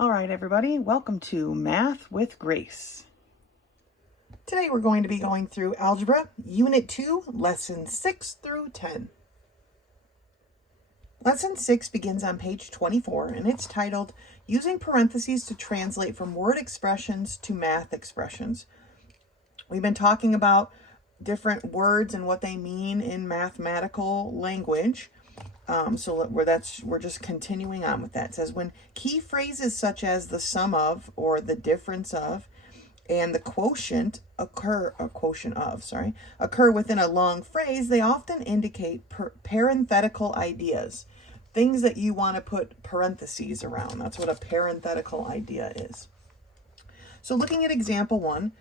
All right, everybody, welcome to Math with Grace. Today we're going to be going through Algebra, Unit 2, Lessons 6 through 10. Lesson 6 begins on page 24, and it's titled, Using Parentheses to Translate from Word Expressions to Math Expressions. We've been talking about different words and what they mean in mathematical language. We're just continuing on with that. It says when key phrases such as the sum of or the difference of and the quotient occur within a long phrase, they often indicate parenthetical ideas, things that you want to put parentheses around. That's what a parenthetical idea is. So looking at example 1,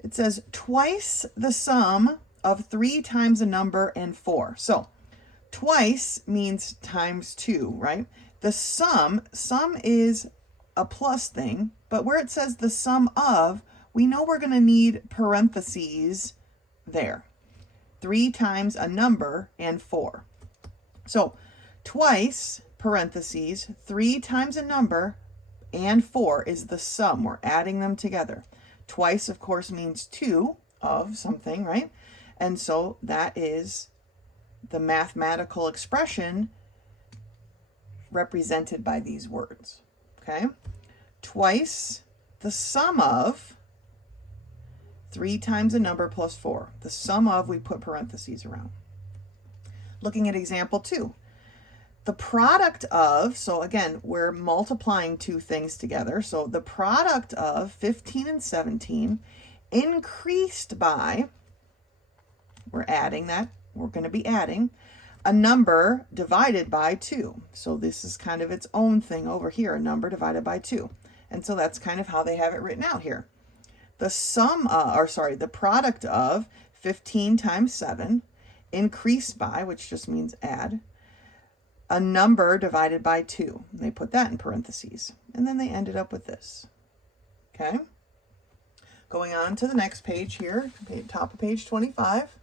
it says twice the sum of 3 times a number and 4. So twice means times 2, right? The sum is a plus thing, but where it says the sum of, we know we're going to need parentheses there. 3 times a number and 4. So twice, parentheses, 3 times a number and 4 is the sum. We're adding them together. Twice, of course, means 2 of something, right? And so that is the mathematical expression represented by these words, okay? Twice the sum of 3 times a number plus 4. The sum of, we put parentheses around. Looking at example 2, the product of, so again, we're multiplying two things together. So the product of 15 and 17 increased by, we're adding that, we're going to be adding a number divided by 2. So this is kind of its own thing over here, a number divided by 2. And so that's kind of how they have it written out here. The product of 15 times 7 increased by, which just means add, a number divided by 2. They put that in parentheses. And then they ended up with this. Okay? Going on to the next page here, top of page 25.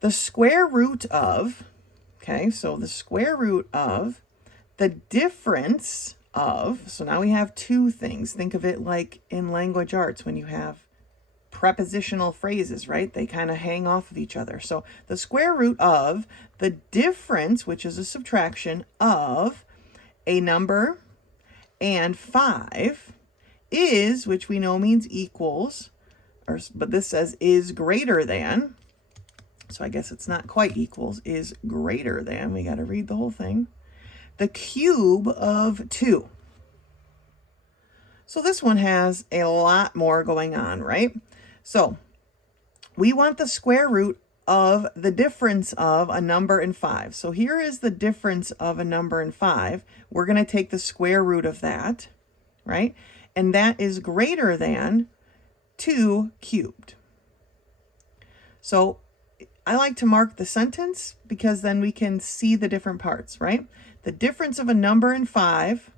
The square root of, okay, so the square root of the difference of, so now we have two things. Think of it like in language arts when you have prepositional phrases, right? They kind of hang off of each other. So the square root of the difference, which is a subtraction, of a number and 5 is, which we know means equals, but this says is greater than. So I guess it's not quite equals, is greater than. We got to read the whole thing. The cube of 2. So this one has a lot more going on, right? So we want the square root of the difference of a number and 5. So here is the difference of a number and 5. We're going to take the square root of that, right? And that is greater than 2 cubed. So I like to mark the sentence because then we can see the different parts, right? The difference of a number and 5,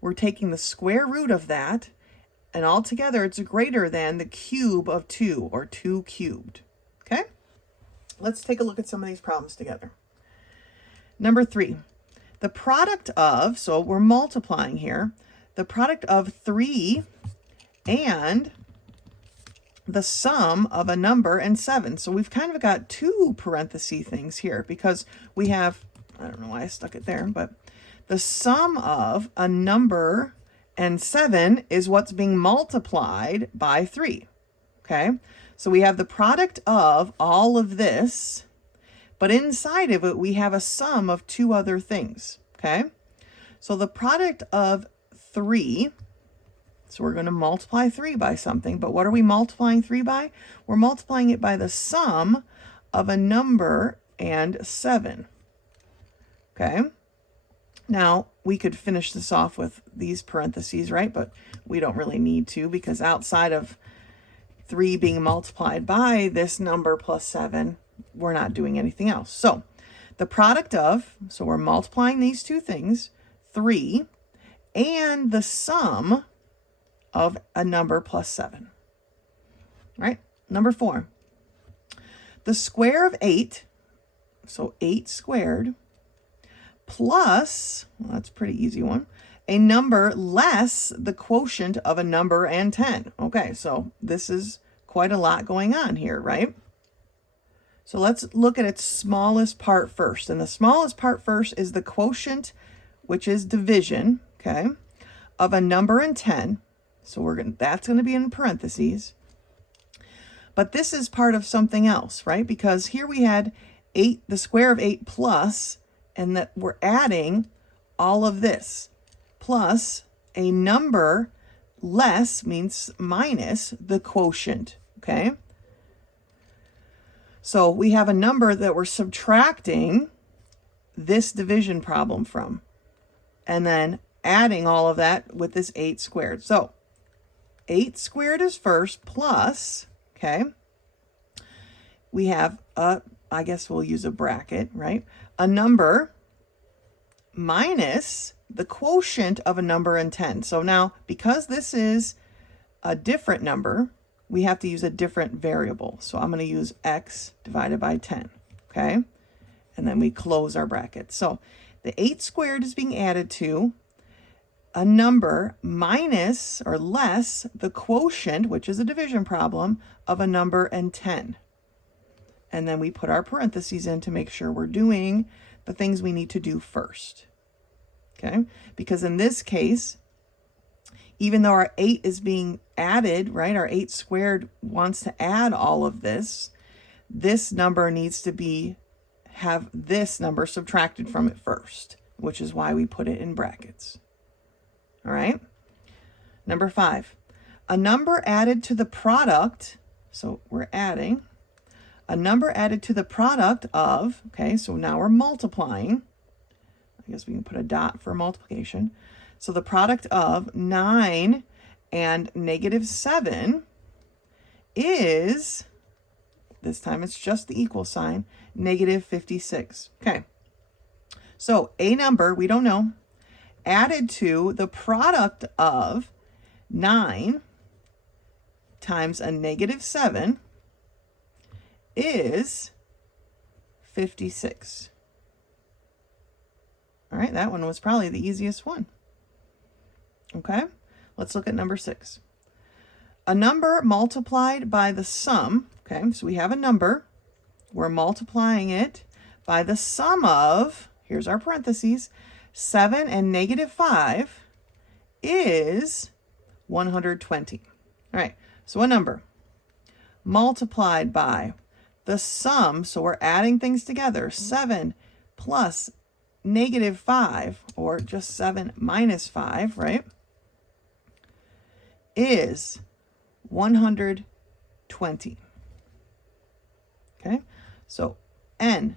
we're taking the square root of that, and altogether it's greater than the cube of 2, or 2 cubed, okay? Let's take a look at some of these problems together. Number 3, the product of, so we're multiplying here, the product of 3 and the sum of a number and 7. So we've kind of got two parenthesis things here because we have, I don't know why I stuck it there, but the sum of a number and 7 is what's being multiplied by 3. Okay, so we have the product of all of this, but inside of it we have a sum of two other things. Okay, so the product of 3, so we're going to multiply 3 by something, but what are we multiplying 3 by? We're multiplying it by the sum of a number and 7. Okay, now we could finish this off with these parentheses, right? But we don't really need to because outside of 3 being multiplied by this number plus 7, we're not doing anything else. So the product of, so we're multiplying these two things, 3, and the sum of a number plus 7. Right? Number 4. The square of 8, so 8 squared, plus, well, that's a pretty easy one, a number less the quotient of a number and 10. Okay, so this is quite a lot going on here, right? So let's look at its smallest part first. And the smallest part first is the quotient, which is division, okay, of a number and 10. So that's going to be in parentheses. But this is part of something else, right? Because here we had 8, the square of 8 plus, and that we're adding all of this. Plus a number less means minus the quotient, okay? So we have a number that we're subtracting this division problem from, and then adding all of that with this 8 squared. So 8 squared is first plus, okay, we have I guess we'll use a bracket, right? A number minus the quotient of a number and 10. So now, because this is a different number, we have to use a different variable. So I'm going to use x divided by 10, okay? And then we close our bracket. So the 8 squared is being added to a number minus or less the quotient, which is a division problem, of a number and 10. And then we put our parentheses in to make sure we're doing the things we need to do first. Okay? Because in this case, even though our 8 is being added, right, our 8 squared wants to add all of this, this number needs to have this number subtracted from it first, which is why we put it in brackets. All right? Number 5, a number added to the product, so we're adding, a number added to the product of, okay, so now we're multiplying. I guess we can put a dot for multiplication. So the product of 9 and negative 7 is, this time it's just the equal sign, negative 56. Okay, so a number, we don't know, added to the product of 9 times a negative 7 is 56. All right, that one was probably the easiest one. Okay, let's look at number 6. A number multiplied by the sum, okay, so we have a number, we're multiplying it by the sum of, here's our parentheses, 7 and negative 5 is 120. All right, so a number multiplied by the sum, so we're adding things together, 7 plus negative 5, or just 7 minus 5, right, is 120. Okay, so n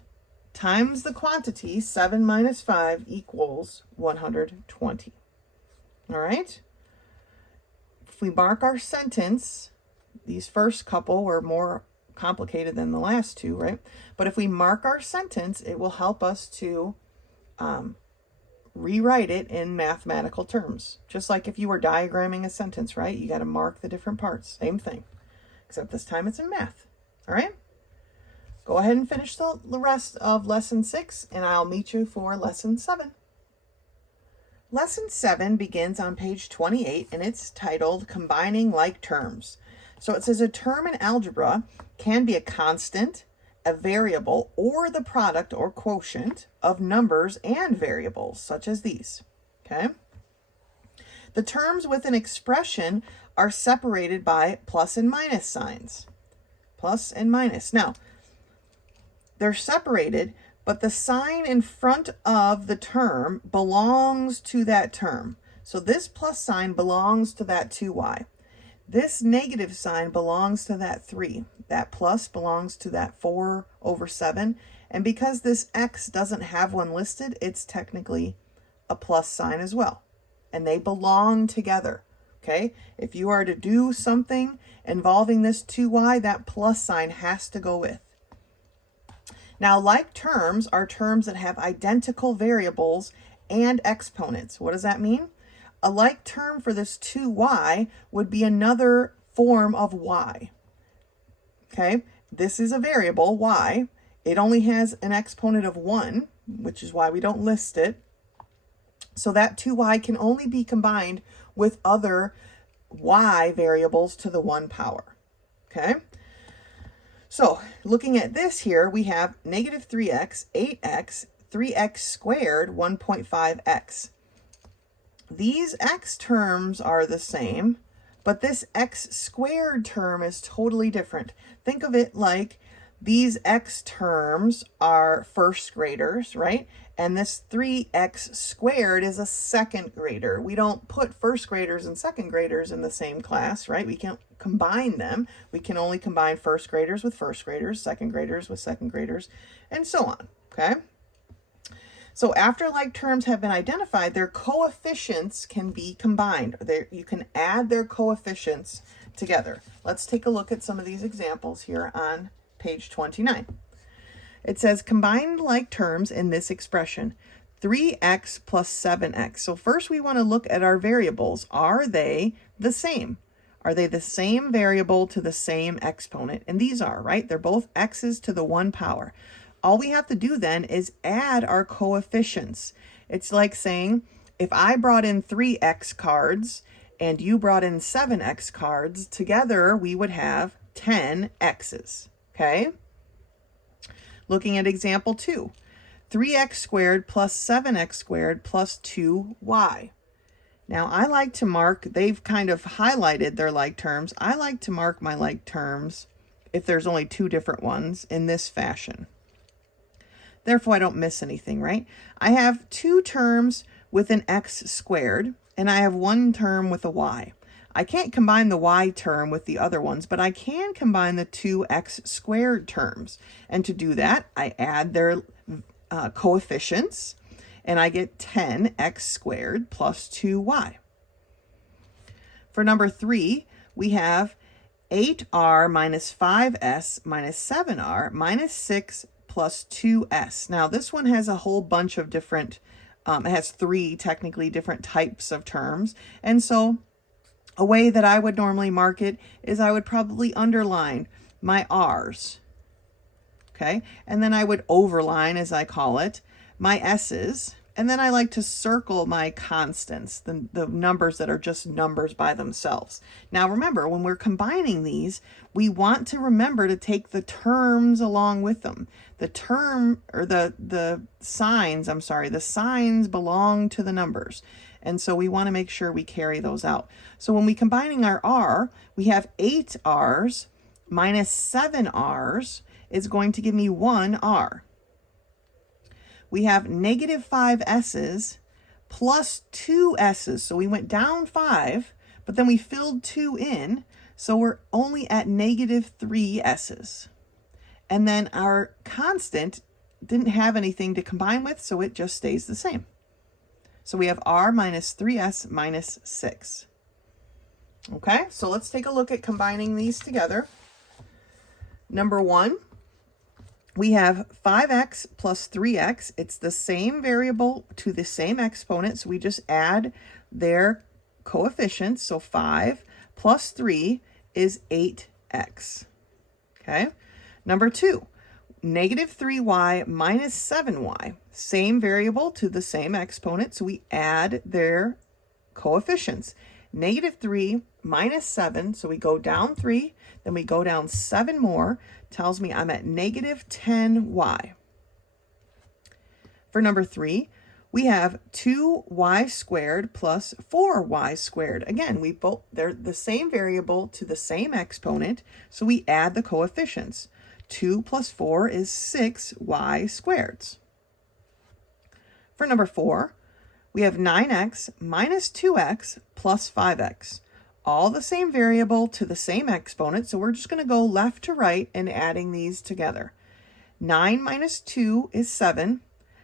times the quantity, 7 minus 5 equals 120. All right, if we mark our sentence, these first couple were more complicated than the last two, right? But if we mark our sentence, it will help us to rewrite it in mathematical terms. Just like if you were diagramming a sentence, right? You got to mark the different parts. Same thing, except this time it's in math. All right? Go ahead and finish the rest of lesson 6, and I'll meet you for lesson 7. Lesson 7 begins on page 28, and it's titled Combining Like Terms. So it says a term in algebra can be a constant, a variable, or the product or quotient of numbers and variables, such as these. Okay? The terms with an expression are separated by plus and minus signs. Plus and minus. Now, they're separated, but the sign in front of the term belongs to that term. So this plus sign belongs to that 2y. This negative sign belongs to that 3. That plus belongs to that 4 over 7. And because this x doesn't have one listed, it's technically a plus sign as well. And they belong together. Okay? If you are to do something involving this 2y, that plus sign has to go with. Now, like terms are terms that have identical variables and exponents. What does that mean? A like term for this 2y would be another form of y. Okay, this is a variable, y. It only has an exponent of 1, which is why we don't list it. So that 2y can only be combined with other y variables to the 1 power. Okay? So looking at this here, we have negative 3x, 8x, 3x squared, 1.5x. These x terms are the same, but this x squared term is totally different. Think of it like these x terms are first graders, right? And this 3x squared is a second grader. We don't put first graders and second graders in the same class, right? We can't combine them. We can only combine first graders with first graders, second graders with second graders, and so on, okay? So after like terms have been identified, their coefficients can be combined. You can add their coefficients together. Let's take a look at some of these examples here on page 29. It says combined like terms in this expression, 3x plus 7x. So first we want to look at our variables. Are they the same? Are they the same variable to the same exponent? And these are, right? They're both x's to the 1 power. All we have to do then is add our coefficients. It's like saying, if I brought in 3x cards and you brought in 7x cards, together we would have 10 x's, okay? Looking at example 2, 3x squared plus 7x squared plus 2y. Now I like to mark, they've kind of highlighted their like terms. I like to mark my like terms, if there's only 2 different ones, in this fashion. Therefore, I don't miss anything, right? I have 2 terms with an x squared, and I have 1 term with a y. I can't combine the y term with the other ones, but I can combine the 2x squared terms. And to do that, I add their coefficients, and I get 10x squared plus 2y. For number 3, we have 8r minus 5s minus 7r minus 6 plus 2s. Now this one has a whole bunch of different, it has 3 technically different types of terms. And so a way that I would normally mark it is I would probably underline my r's, okay? And then I would overline, as I call it, my s's. And then I like to circle my constants, the numbers that are just numbers by themselves. Now remember, when we're combining these, we want to remember to take the terms along with them. The term, or the signs, the signs belong to the numbers. And so we want to make sure we carry those out. So when we're combining our r, we have 8 r's minus 7 r's is going to give me 1 r. We have negative 5 s's plus 2 s's. So we went down 5, but then we filled 2 in. So we're only at negative 3 s's. And then our constant didn't have anything to combine with, so it just stays the same. So we have r minus 3s minus 6. Okay, so let's take a look at combining these together. Number 1, we have 5x plus 3x. It's the same variable to the same exponent, so we just add their coefficients. So 5 plus 3 is 8x. Okay. Number 2, negative 3y minus 7y. Same variable to the same exponent, so we add their coefficients. Negative 3 minus 7, so we go down 3, then we go down 7 more, tells me I'm at negative 10y. For number 3, we have 2y squared plus 4y squared. Again, they're the same variable to the same exponent, so we add the coefficients. 2 plus 4 is 6y squareds. For number 4, we have 9x minus 2x plus 5x. All the same variable to the same exponent, so we're just going to go left to right and adding these together. 9 minus 2 is 7.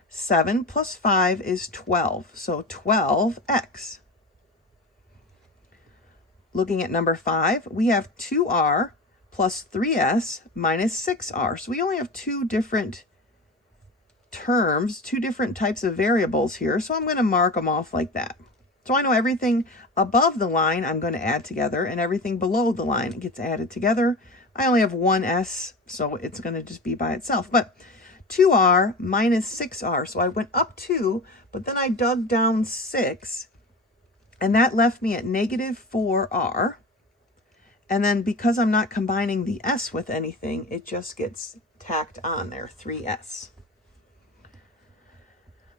7 plus 5 is 12, so 12x. Looking at number 5, we have 2r plus 3s minus 6r. So we only have 2 different terms, 2 different types of variables here. So I'm going to mark them off like that. So I know everything above the line I'm going to add together, and everything below the line gets added together. I only have one s, so it's going to just be by itself. But 2r minus 6r. So I went up 2, but then I dug down 6, and that left me at negative 4r. And then because I'm not combining the s with anything, it just gets tacked on there, 3s.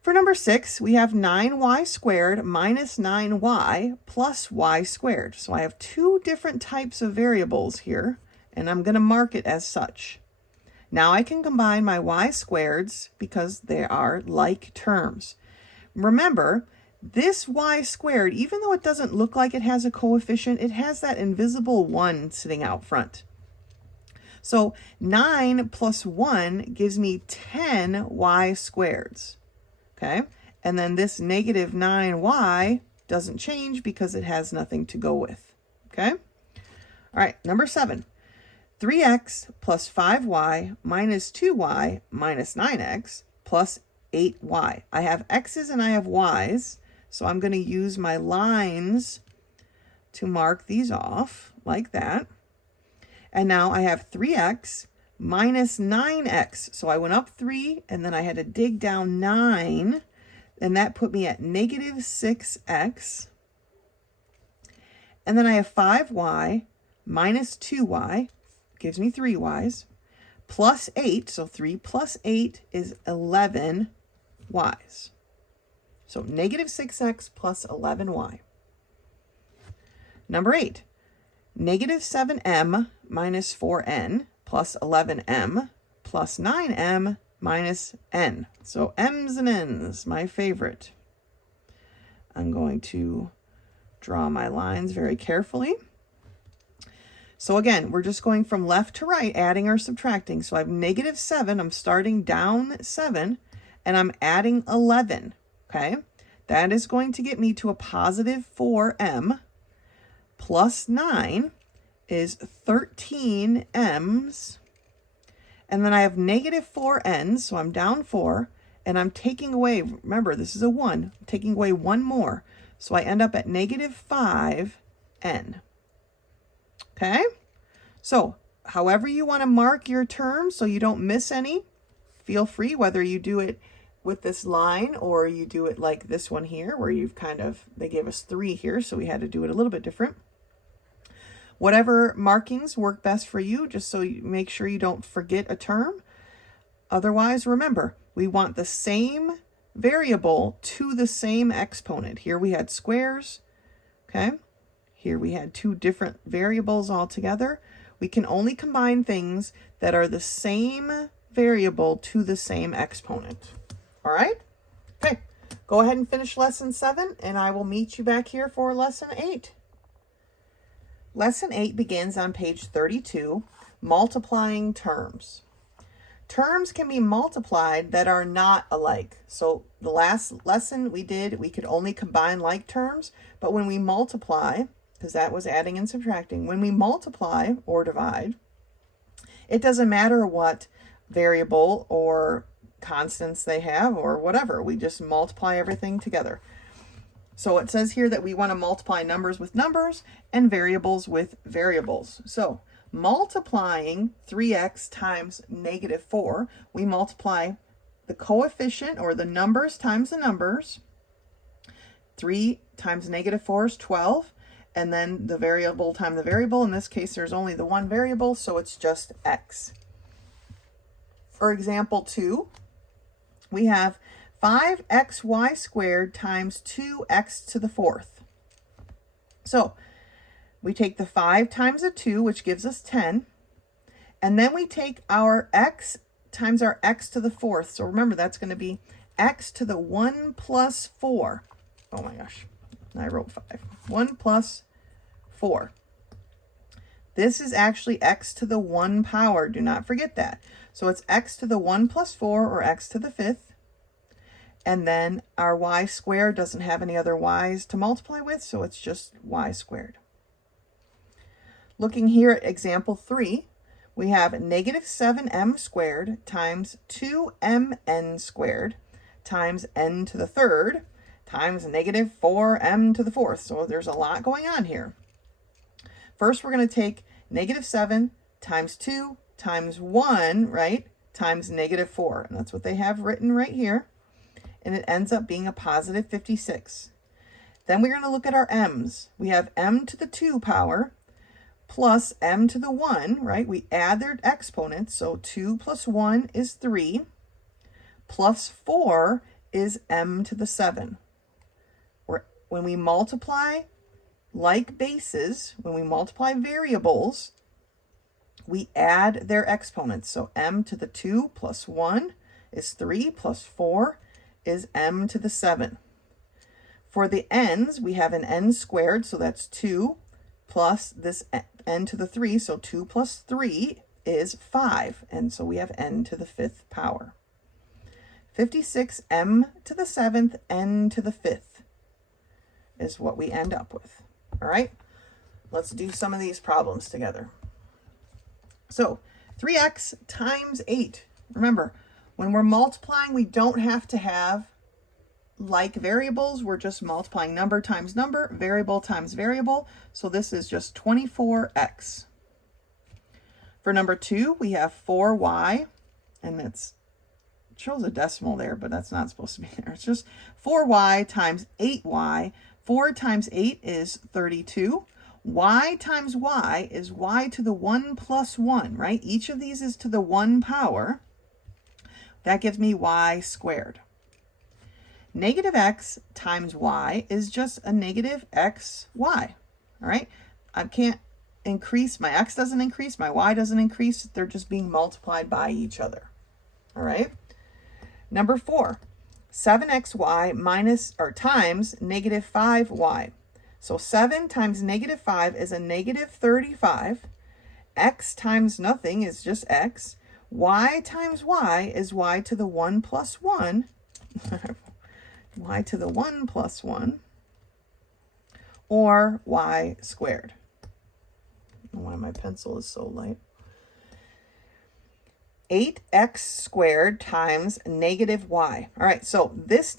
For number 6, we have 9y squared minus 9y plus y squared. So I have two different types of variables here, and I'm going to mark it as such. Now I can combine my y squareds because they are like terms. Remember, this y squared, even though it doesn't look like it has a coefficient, it has that invisible 1 sitting out front. So 9 plus 1 gives me 10 y squareds. Okay, and then this negative 9y doesn't change because it has nothing to go with. Okay, all right, number 7. 3x plus 5y minus 2y minus 9x plus 8y. I have x's and I have y's, so I'm going to use my lines to mark these off like that. And now I have 3x minus 9x. So I went up 3, and then I had to dig down 9, and that put me at negative 6x. And then I have 5y minus 2y, gives me 3 y's, plus 8. So 3 plus 8 is 11 y's. So negative 6x plus 11y. Number 8, negative 7m minus 4n plus 11m plus 9m minus n. So m's and n's, my favorite. I'm going to draw my lines very carefully. So again, we're just going from left to right, adding or subtracting. So I have negative 7, I'm starting down 7, and I'm adding 11, okay? That is going to get me to a positive 4m plus 9 is 13 m's, and then I have negative 4n's, so I'm down 4, and I'm taking away, remember this is a 1, I'm taking away 1 more, so I end up at negative 5n. Okay, so however you want to mark your terms so you don't miss any, feel free, whether you do it with this line or you do it like this one here where you've they gave us 3 here, so we had to do it a little bit different. Whatever markings work best for you, just so you make sure you don't forget a term. Otherwise, remember, we want the same variable to the same exponent. Here we had squares, okay? Here we had 2 different variables altogether. We can only combine things that are the same variable to the same exponent. All right? Okay, go ahead and finish lesson 7, and I will meet you back here for lesson 8. Lesson 8 begins on page 32, multiplying terms. Terms can be multiplied that are not alike. So the last lesson we could only combine like terms, but when we multiply, because that was adding and subtracting, when we multiply or divide, it doesn't matter what variable or constants they have or whatever, we just multiply everything together. So it says here that we want to multiply numbers with numbers and variables with variables. So multiplying 3x times negative 4, we multiply the coefficient or the numbers times the numbers. 3 times negative 4 is 12, and then the variable times the variable. In this case, there's only the one variable, so it's just x. For example 2, we have 5xy squared times 2x to the 4th. So we take the 5 times the 2, which gives us 10. And then we take our x times our x to the 4th. So remember, that's going to be x to the 1 plus 4. Oh my gosh, I wrote 5. 1 plus 4. This is actually x to the 1 power. Do not forget that. So it's x to the 1 plus 4, or x to the 5th. And then our y squared doesn't have any other y's to multiply with, so it's just y squared. Looking here at example 3, we have negative 7m squared times 2mn squared times n to the 3rd times negative 4m to the 4th. So there's a lot going on here. First, we're going to take negative 7 times 2 times 1, right? times -4. And that's what they have written right here. And it ends up being a positive 56. Then we're going to look at our m's. We have m to the 2 power plus m to the 1, right? We add their exponents. So 2 plus 1 is 3, plus 4 is m to the 7. When we multiply like bases, when we multiply variables, we add their exponents. So m to the 2 plus 1 is 3, plus 4 is m to the 7. For the n's, we have an n squared, so that's 2 plus this n to the 3, so 2 plus 3 is 5, and so we have n to the 5th power. 56 m to the 7th, n to the 5th is what we end up with. All right, let's do some of these problems together. So 3x times 8. Remember, when we're multiplying, we don't have to have like variables. We're just multiplying number times number, variable times variable. So this is just 24x. For number 2, we have 4y, and it shows a decimal there, but that's not supposed to be there. It's just 4y times 8y. 4 times 8 is 32. Y times y is y to the 1 plus 1, right? Each of these is to the 1 power. That gives me y squared. Negative x times y is just a negative xy, all right? I can't increase, my x doesn't increase, my y doesn't increase. They're just being multiplied by each other, all right? Number 4, 7xy minus, or times negative 5y. So 7 times negative 5 is a negative 35. X times nothing is just x. Y times y is y to the 1 plus 1. Y to the 1 plus 1. Or y squared. I don't know why my pencil is so light. 8x squared times negative y. All right, so this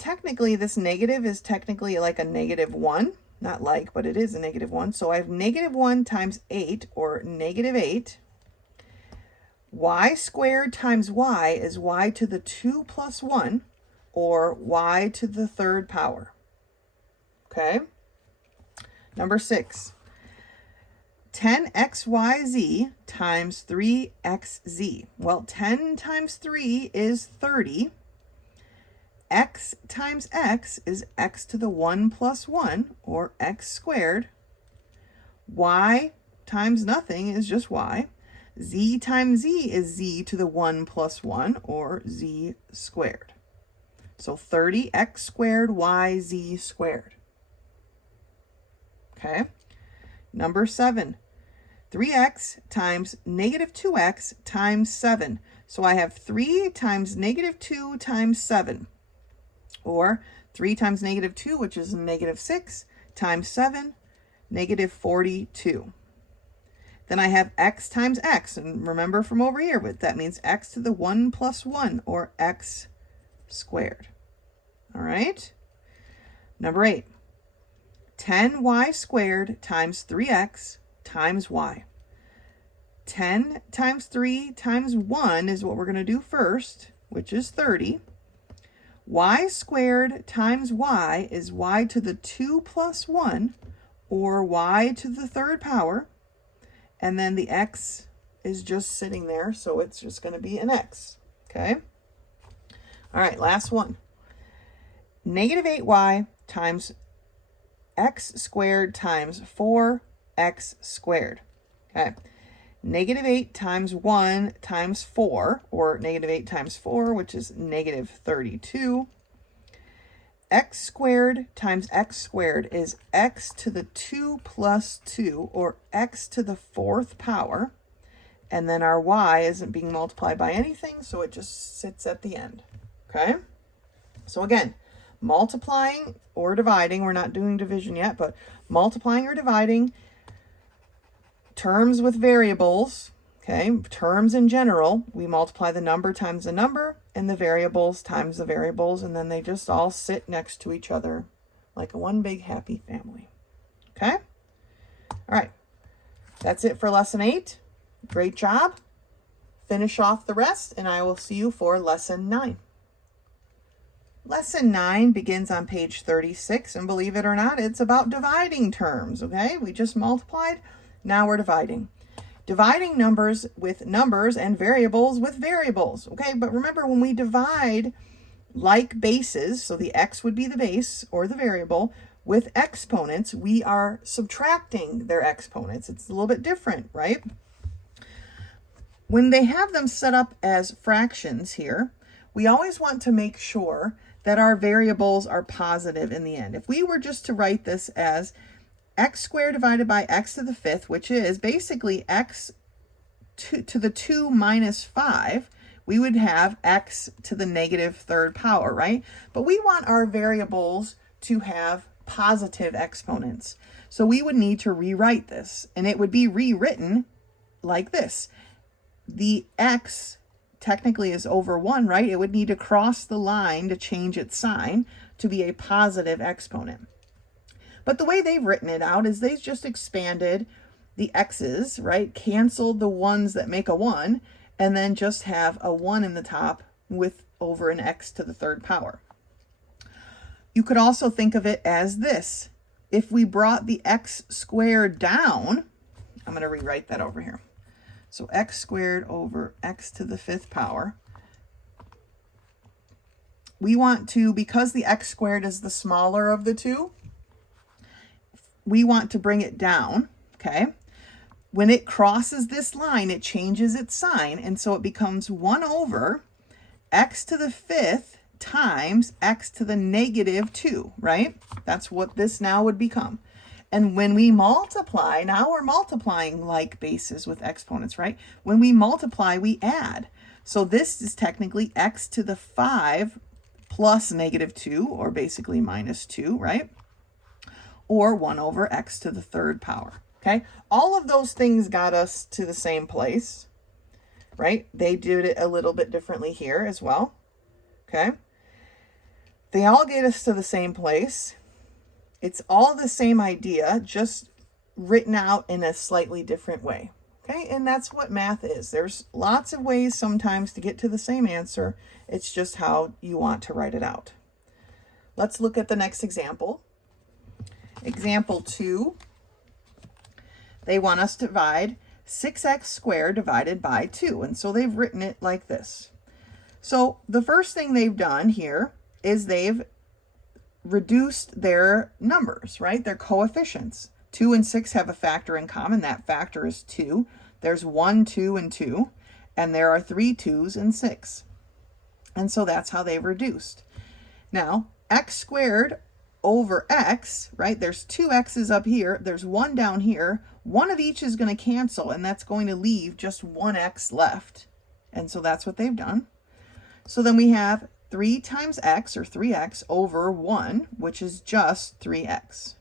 negative is technically like a -1. Not like, but it is a -1. So I have -1 times 8, or -8. Y squared times y is y to the 2 plus 1, or y to the 3rd power. Okay? Number 6. 10xyz times 3xz. Well, 10 times 3 is 30. X times x is x to the 1 plus 1, or x squared. Y times nothing is just y. Z times z is z to the 1 plus 1, or z squared. So 30x squared yz squared. Okay. Number 7. 3x times negative 2x times 7. So I have 3 times negative 2 times 7. Or 3 times negative 2, which is negative 6, times 7, negative 42. Then I have x times x. And remember from over here, but that means x to the 1 plus 1, or x squared. All right. Number 8. 10y squared times 3x times y. 10 times 3 times 1 is what we're going to do first, which is 30. Y squared times y is y to the 2 plus 1, or y to the 3rd power. And then the x is just sitting there, so it's just going to be an x. Okay? All right, last one. Negative 8y times x squared times 4x squared. Okay. Negative 8 times 1 times 4, or negative 8 times 4, which is negative 32. X squared times x squared is x to the 2 plus 2, or x to the 4th power. And then our y isn't being multiplied by anything, so it just sits at the end. Okay? So again, multiplying or dividing, we're not doing division yet, but multiplying or dividing, terms with variables, okay, terms in general, we multiply the number times the number and the variables times the variables, and then they just all sit next to each other like a one big happy family. Okay? All right. That's it for lesson 8. Great job. finish off the rest, and I will see you for lesson 9. Lesson 9 begins on page 36, and believe it or not, it's about dividing terms, okay? We just multiplied, now we're dividing. Dividing numbers with numbers and variables with variables, okay? But remember, when we divide like bases, so the x would be the base or the variable, with exponents, we are subtracting their exponents. It's a little bit different, right? When they have them set up as fractions here, we always want to make sure that our variables are positive in the end. If we were just to write this as x squared divided by x to the 5th, which is basically x to the 2 minus 5, we would have x to the negative 3rd power, right? But we want our variables to have positive exponents. So we would need to rewrite this, and it would be rewritten like this. The x technically is over 1, right? It would need to cross the line to change its sign to be a positive exponent. But the way they've written it out is they've just expanded the x's, right? Canceled the ones that make a 1, and then just have a 1 in the top with over an x to the 3rd power. You could also think of it as this. If we brought the x squared down, I'm going to rewrite that over here. So x squared over x to the 5th power. We want to, because the x squared is the smaller of the two, we want to bring it down, okay? When it crosses this line, it changes its sign, and so it becomes 1 over x to the 5th times x to the negative 2, right? That's what this now would become. And when we multiply, now we're multiplying like bases with exponents, right? When we multiply, we add. So this is technically x to the 5 plus negative 2, or basically minus 2, right? Or 1 over x to the 3rd power, okay? All of those things got us to the same place, right? They did it a little bit differently here as well, okay? They all get us to the same place. It's all the same idea, just written out in a slightly different way, okay? And that's what math is. There's lots of ways sometimes to get to the same answer. It's just how you want to write it out. Let's look at the next example. Example 2, they want us to divide 6x squared divided by 2. And so they've written it like this. So the first thing they've done here is they've reduced their numbers, right? Their coefficients. 2 and 6 have a factor in common. That factor is 2. There's 1, 2, and 2. And there are 3 2s and 6. And so that's how they've reduced. Now, x squared over x, right? There's 2 x's up here. There's 1 down here. One of each is going to cancel, and that's going to leave just 1 x left. And so that's what they've done. So then we have 3 times x, or 3x, over 1, which is just 3x.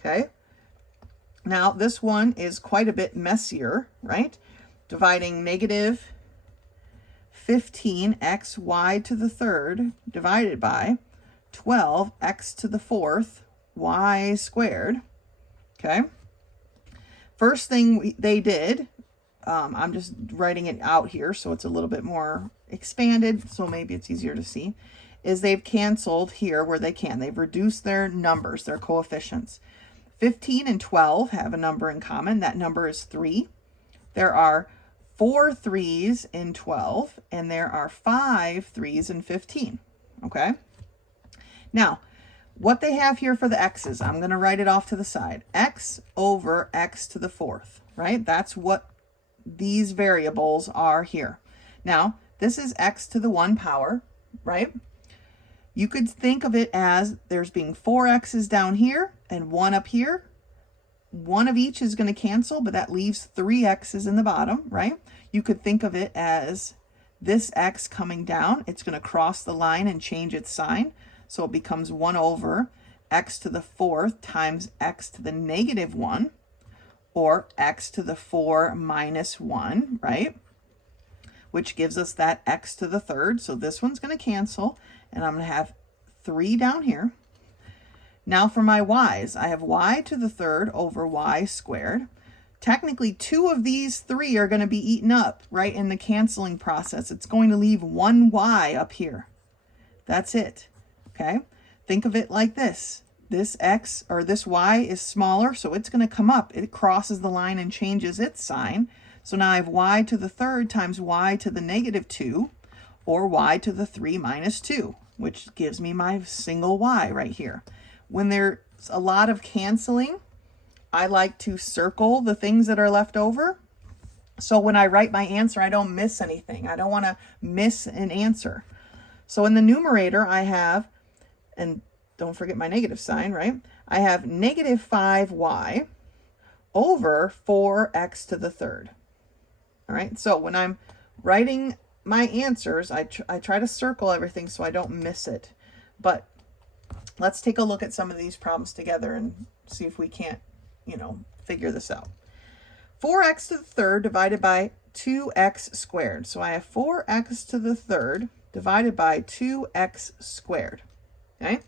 Okay? Now, this one is quite a bit messier, right? Dividing negative 15xy to the 3rd divided by 12x to the 4th y squared. Okay? First thing they did, I'm just writing it out here so it's a little bit more expanded, so maybe it's easier to see, is they've canceled here where they can. They've reduced their numbers, their coefficients. 15 and 12 have a number in common. That number is 3. There are 4 3s in 12, and there are 5 3s in 15. Okay? Now, what they have here for the x's, I'm going to write it off to the side. X over x to the 4th, right? That's what these variables are here. Now, this is x to the 1 power, right? You could think of it as there's being 4 x's down here and 1 up here. One of each is going to cancel, but that leaves 3 x's in the bottom, right? You could think of it as this x coming down. It's going to cross the line and change its sign. So it becomes 1 over x to the 4th times x to the negative 1, or x to the 4 minus 1, right? Which gives us that x to the 3rd. So this one's going to cancel, and I'm going to have 3 down here. Now for my y's, I have y to the 3rd over y squared technically 2 of these 3 are going to be eaten up right in the canceling process. It's going to leave 1 y up here. That's it. Okay. Think of it like this. This x or this y is smaller, so it's going to come up. It crosses the line and changes its sign. So now I have y to the third times y to the negative 2, or y to the 3 minus 2, which gives me my single y right here. When there's a lot of canceling, I like to circle the things that are left over. So when I write my answer, I don't miss anything. I don't want to miss an answer. So in the numerator, I have, and don't forget my negative sign, right? I have negative 5y over 4x to the third. All right, so when I'm writing my answers, I try to circle everything so I don't miss it. But let's take a look at some of these problems together and see if we can't, figure this out. 4x to the third divided by 2x squared. So I have 4x to the third divided by 2x squared. Okay.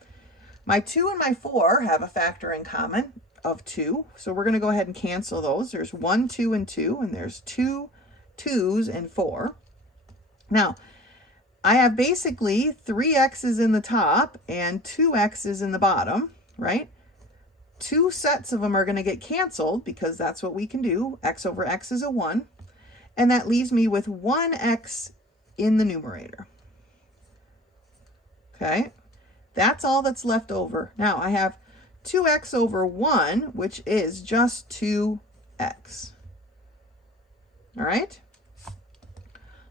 My 2 and my 4 have a factor in common of 2. So we're going to go ahead and cancel those. There's 1, 2, and 2, and there's 2 2's and 4. Now, I have basically 3 x's in the top and 2 x's in the bottom, right? 2 sets of them are going to get canceled because that's what we can do. X over x is a 1. And that leaves me with 1x in the numerator. Okay, that's all that's left over. Now I have 2x over 1, which is just 2x. All right.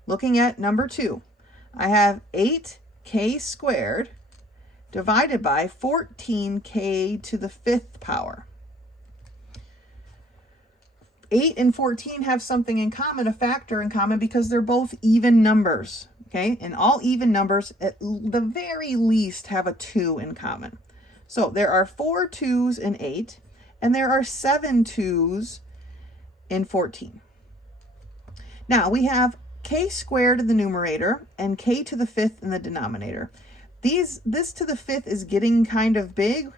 Looking at number 2, I have 8k squared divided by 14k to the 5th power. 8 and 14 have something in common, a factor in common, because they're both even numbers. Okay, and all even numbers at the very least have a 2 in common. So there are 4 2's in 8, and there are 7 2's in 14. Now we have k squared in the numerator and k to the 5th in the denominator. This to the 5th is getting kind of big,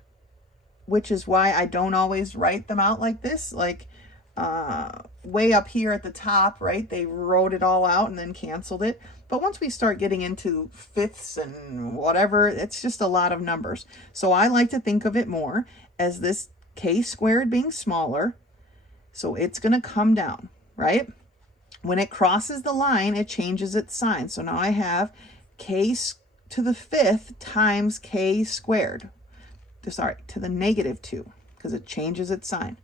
which is why I don't always write them out like this, like way up here at the top, right? They wrote it all out and then canceled it. But once we start getting into fifths and whatever, it's just a lot of numbers. So I like to think of it more as this k squared being smaller. So it's going to come down, right? When it crosses the line, it changes its sign. So now I have k to the 5th times k squared. Sorry, to the negative 2, because it changes its sign.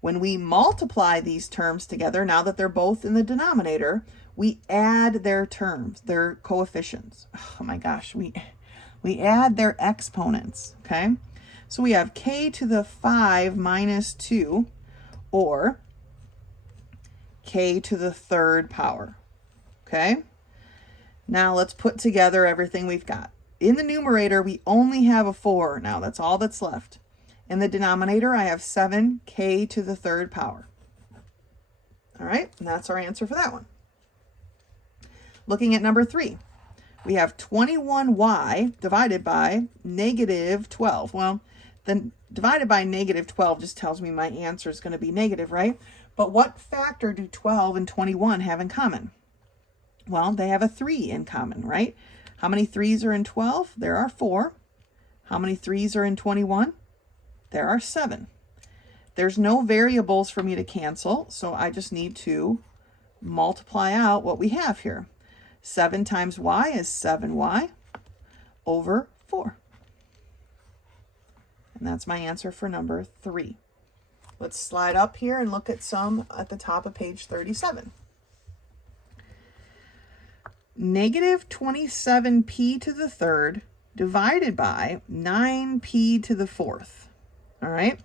When we multiply these terms together, now that they're both in the denominator, we add their terms, their coefficients. Oh my gosh, we add their exponents, okay? So we have k to the 5 minus 2, or k to the 3rd power, okay? Now let's put together everything we've got. In the numerator, we only have a 4 now. That's all that's left. In the denominator, I have 7k to the 3rd power. All right, and that's our answer for that one. Looking at number 3, we have 21y divided by negative 12. Well, the divided by negative 12 just tells me my answer is going to be negative, right? But what factor do 12 and 21 have in common? Well, they have a 3 in common, right? How many 3's are in 12? There are 4. How many 3's are in 21? There are 7. There's no variables for me to cancel, so I just need to multiply out what we have here. 7 times y is 7y over 4. And that's my answer for number 3. Let's slide up here and look at some at the top of page 37. Negative 27p to the 3rd divided by 9p to the 4th. All right.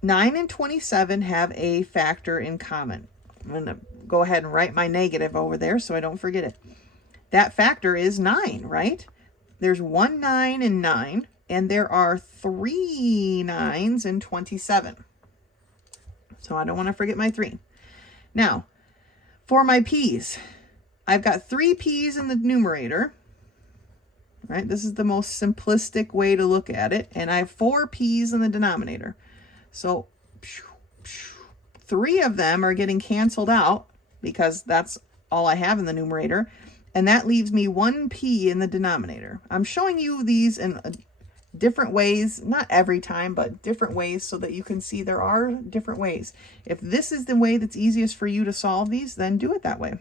9 and 27 have a factor in common. I'm going to go ahead and write my negative over there so I don't forget it. That factor is 9, right? There's 1 9 in 9, and there are 3 9's in 27. So I don't want to forget my 3. Now, for my p's, I've got 3 p's in the numerator, right? This is the most simplistic way to look at it. And I have 4 p's in the denominator. So 3 of them are getting canceled out because that's all I have in the numerator. And that leaves me 1p in the denominator. I'm showing you these in different ways, not every time, but different ways so that you can see there are different ways. If this is the way that's easiest for you to solve these, then do it that way.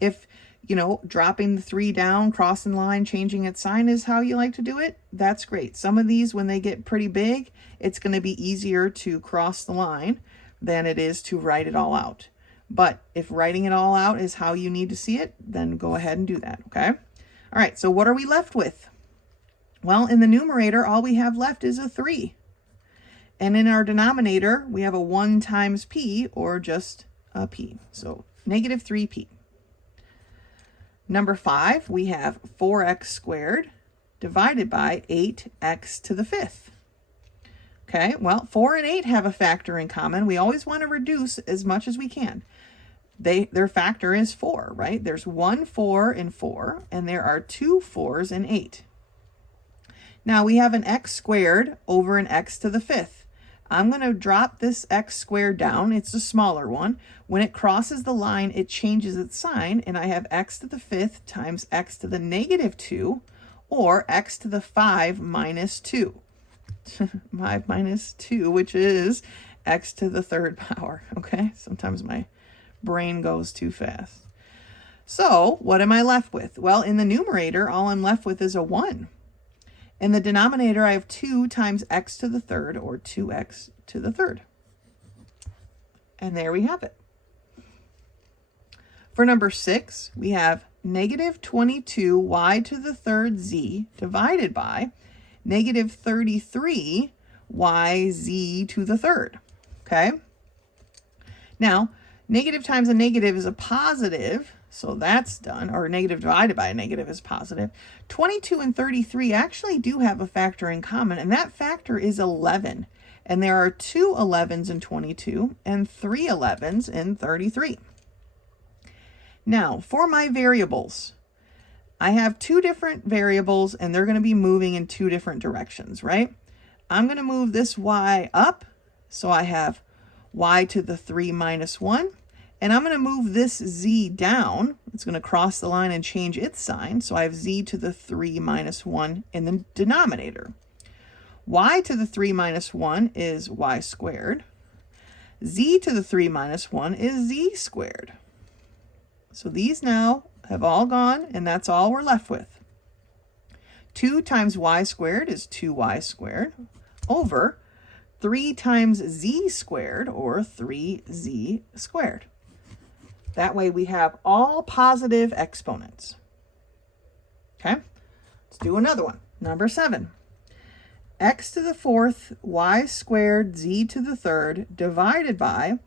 If, you know, dropping the 3 down, crossing the line, changing its sign is how you like to do it, that's great. Some of these, when they get pretty big, it's going to be easier to cross the line than it is to write it all out. But if writing it all out is how you need to see it, then go ahead and do that, okay? All right, so what are we left with? Well, in the numerator, all we have left is a 3. And in our denominator, we have a 1 times p, or just a p. So negative 3p. Number 5, we have 4x squared divided by 8x to the 5th. Okay, well, 4 and 8 have a factor in common. We always want to reduce as much as we can. Their factor is 4, right? There's 1 4 in 4, and there are 2 4s in 8. Now we have an x squared over an x to the 5th. I'm going to drop this x squared down. It's a smaller one. When it crosses the line, it changes its sign, and I have x to the 5th times x to the negative 2, or x to the 5 minus 2. 5 minus 2, which is x to the 3rd power, okay? Sometimes my brain goes too fast. So what am I left with? Well, in the numerator, all I'm left with is a 1. In the denominator, I have 2 times x to the 3rd, or 2x to the 3rd. And there we have it. For number 6, we have negative 22y to the 3rd z divided by negative 33 yz to the 3rd, okay? Now, negative times a negative is a positive, so that's done, or negative divided by a negative is positive. 22 and 33 actually do have a factor in common, and that factor is 11. And there are 2 11s in 22 and 3 11s in 33. Now, for my variables, I have 2 different variables, and they're going to be moving in 2 different directions, right? I'm going to move this y up, so I have y to the 3 minus 1. And I'm going to move this z down. It's going to cross the line and change its sign, so I have z to the 3 minus 1 in the denominator. Y to the 3 minus 1 is y squared. Z to the 3 minus 1 is z squared. So these now have all gone, and that's all we're left with. 2 times y squared is 2y squared over 3 times z squared, or 3z squared. That way we have all positive exponents. Okay, let's do another one. Number 7. X to the 4th y squared z to the 3rd divided by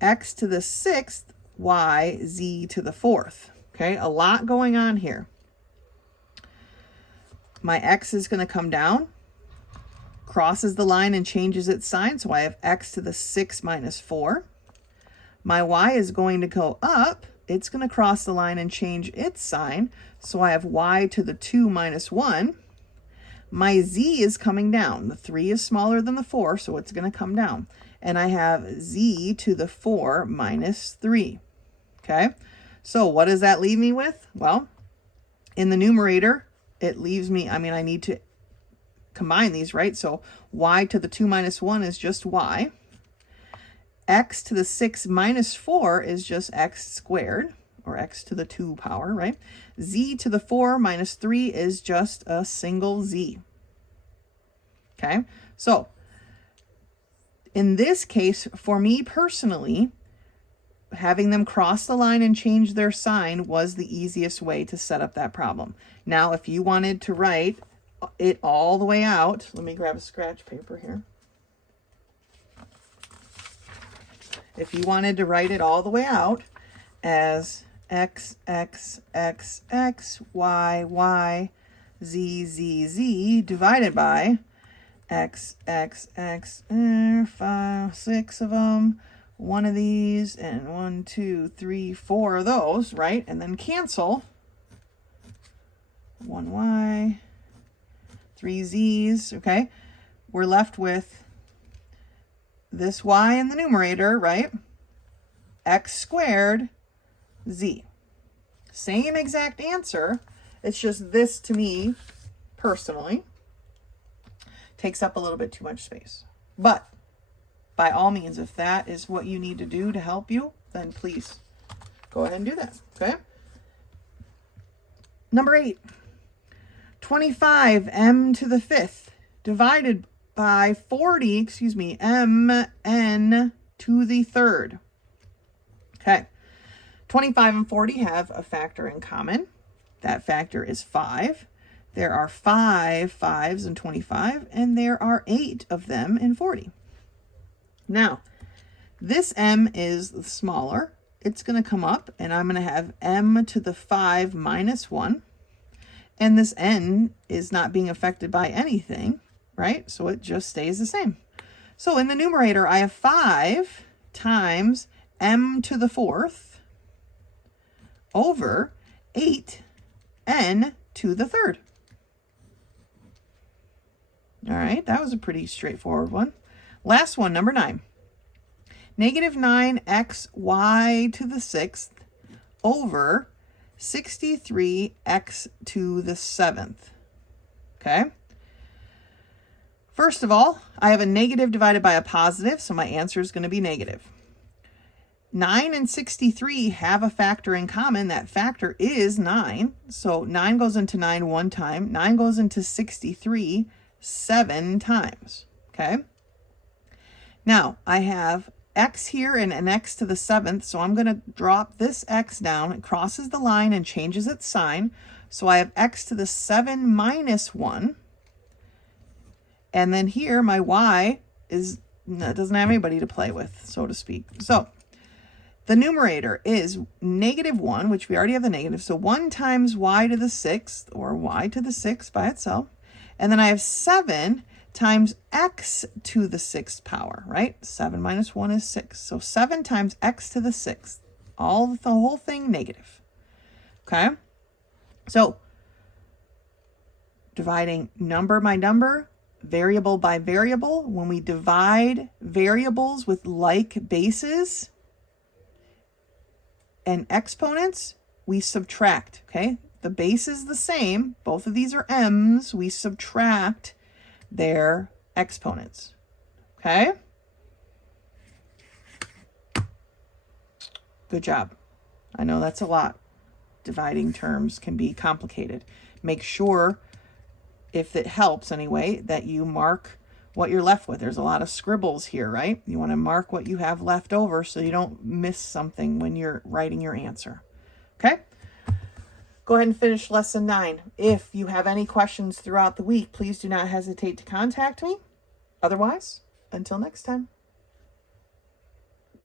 x to the 6th y z to the 4th. Okay, a lot going on here. My x is going to come down, crosses the line and changes its sign, so I have x to the 6 minus 4. My y is going to go up. It's going to cross the line and change its sign, so I have y to the 2 minus 1. My z is coming down. The 3 is smaller than the 4, so it's going to come down. And I have z to the 4 minus 3. Okay, so what does that leave me with? Well, in the numerator, it leaves me, I need to combine these, right? So y to the 2 minus 1 is just y. X to the 6 minus 4 is just x squared, or x to the 2 power, right? Z to the 4 minus 3 is just a single z. Okay, so in this case, for me personally, having them cross the line and change their sign was the easiest way to set up that problem. Now, if you wanted to write it all the way out, let me grab a scratch paper here. If you wanted to write it all the way out as x, x, x, x, y, y, z, z, z divided by x, x, x, 5, 6 of them, 1 of these, and 1, 2, 3, 4 of those, right? And then cancel 1y, 3 z's, okay? We're left with this y in the numerator, right? X squared z. Same exact answer. It's just this, to me, personally, takes up a little bit too much space. But by all means, if that is what you need to do to help you, then please go ahead and do that, okay? Number 8, 25m to the 5th divided by 40, mn to the 3rd. Okay, 25 and 40 have a factor in common. That factor is 5. There are 5 5s in 25, and there are 8 of them in 40. Now, this m is smaller. It's going to come up, and I'm going to have m to the 5 minus 1. And this n is not being affected by anything, right? So it just stays the same. So in the numerator, I have 5 times m to the 4th over 8n to the 3rd. All right, that was a pretty straightforward one. Last one, number 9. Negative 9xy to the 6th over 63x to the 7th. Okay. First of all, I have a negative divided by a positive, so my answer is going to be negative. 9 and 63 have a factor in common. That factor is 9. So 9 goes into 9 one time. 9 goes into 63 7 times. Okay. Now, I have x here and an x to the 7th, so I'm going to drop this x down. It crosses the line and changes its sign. So I have x to the 7 minus 1. And then here, my y doesn't have anybody to play with, so to speak. So the numerator is negative 1, which we already have the negative. So 1 times y to the 6th, or y to the 6th by itself. And then I have 7 times x to the 6th power, right? 7 minus 1 is 6. So 7 times x to the 6th. The whole thing negative. Okay? So dividing number by number, variable by variable. When we divide variables with like bases and exponents, we subtract, okay? The base is the same. Both of these are m's. We subtract their exponents, okay? Good job. I know that's a lot. Dividing terms can be complicated. Make sure, if it helps anyway, that you mark what you're left with. There's a lot of scribbles here, right? You want to mark what you have left over so you don't miss something when you're writing your answer. Okay? Go ahead and finish lesson 9. If you have any questions throughout the week, please do not hesitate to contact me. Otherwise, until next time.